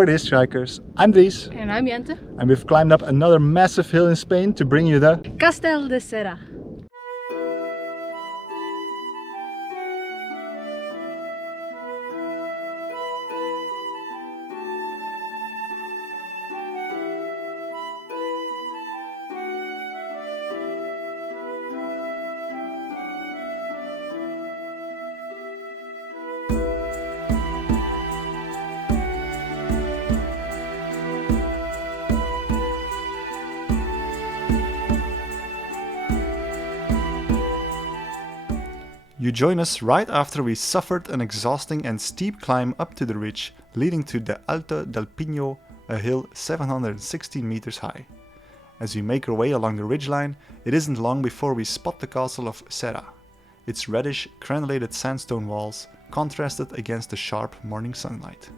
our Hitchhikers. I'm Dries. And I'm Jente. And we've climbed up another massive hill in Spain to bring you the Castel de Serra. You join us right after we suffered an exhausting and steep climb up to the ridge leading to the Alto del Pino, a hill 716 meters high. As we make our way along the ridgeline, it isn't long before we spot the castle of Serra, its reddish, crenulated sandstone walls contrasted against the sharp morning sunlight.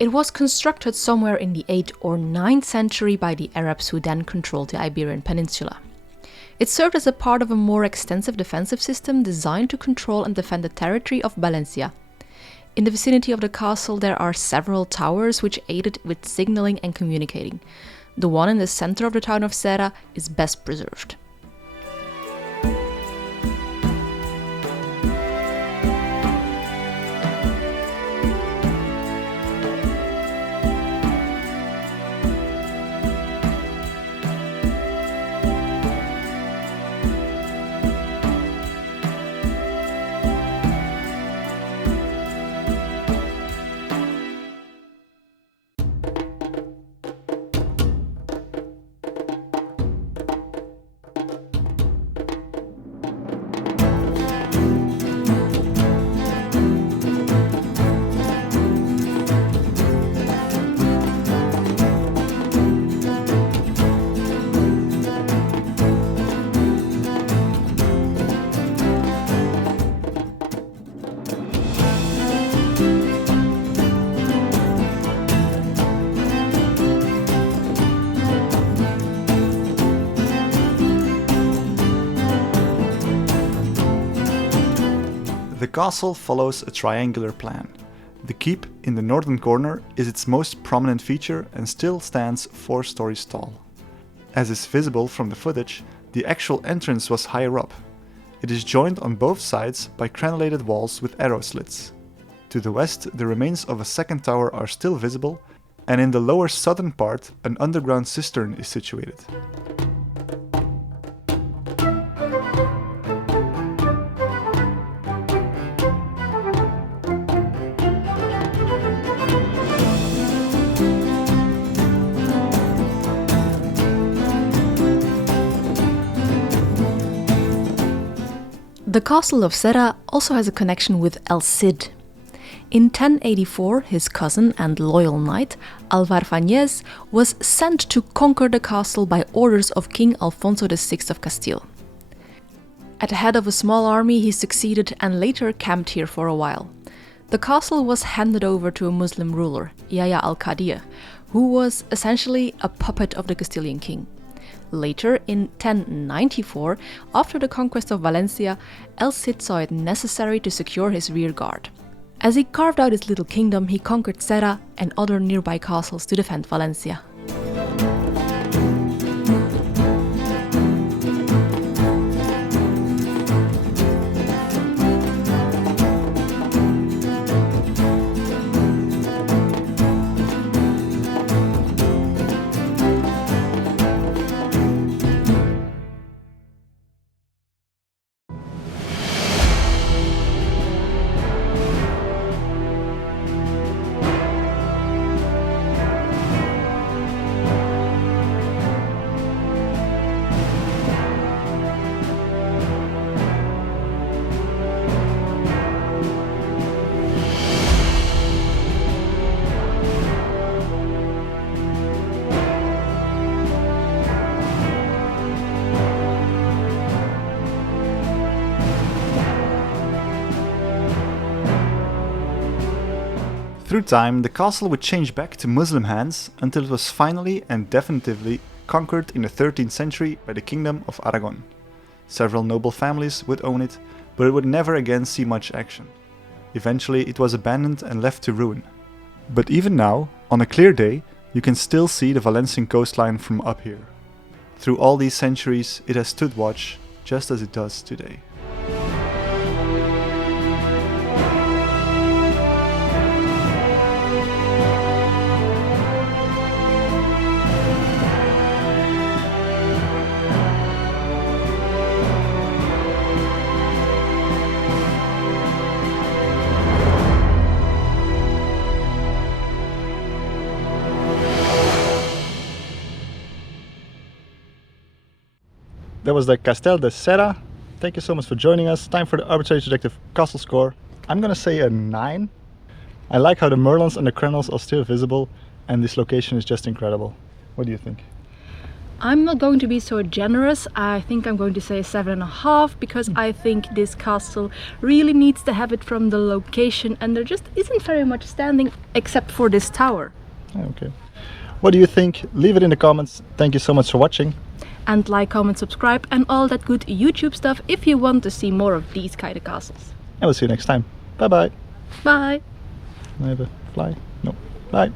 It was constructed somewhere in the 8th or 9th century by the Arabs who then controlled the Iberian Peninsula. It served as a part of a more extensive defensive system designed to control and defend the territory of Valencia. In the vicinity of the castle there are several towers which aided with signaling and communicating. The one in the center of the town of Serra is best preserved. The castle follows a triangular plan. The keep in the northern corner is its most prominent feature and still stands 4 stories tall. As is visible from the footage, the actual entrance was higher up. It is joined on both sides by crenulated walls with arrow slits. To the west, the remains of a second tower are still visible, and in the lower southern part, an underground cistern is situated. The castle of Serra also has a connection with El Cid. In 1084, his cousin and loyal knight, Alvar Fanez, was sent to conquer the castle by orders of King Alfonso VI of Castile. At the head of a small army, he succeeded and later camped here for a while. The castle was handed over to a Muslim ruler, Yahya al-Qadir, who was essentially a puppet of the Castilian king. Later, in 1094, after the conquest of Valencia, El Cid saw it necessary to secure his rear guard. As he carved out his little kingdom, he conquered Serra and other nearby castles to defend Valencia. Through time, the castle would change back to Muslim hands until it was finally and definitively conquered in the 13th century by the Kingdom of Aragon. Several noble families would own it, but it would never again see much action. Eventually it was abandoned and left to ruin. But even now, on a clear day, you can still see the Valencian coastline from up here. Through all these centuries, it has stood watch, just as it does today. That was the Castel de Serra. Thank you so much for joining us. Time for the arbitrary subjective castle score. I'm gonna say a 9. I like how the merlons and the crenels are still visible, and this location is just incredible. What do you think? I'm not going to be so generous. I think I'm going to say 7.5 because I think this castle really needs to have it from the location, and there just isn't very much standing except for this tower. Okay. What do you think? Leave it in the comments. Thank you so much for watching. And like, comment, subscribe and all that good YouTube stuff if you want to see more of these kind of castles. And we'll see you next time. Bye bye. Bye. Can I have a fly? No. Bye.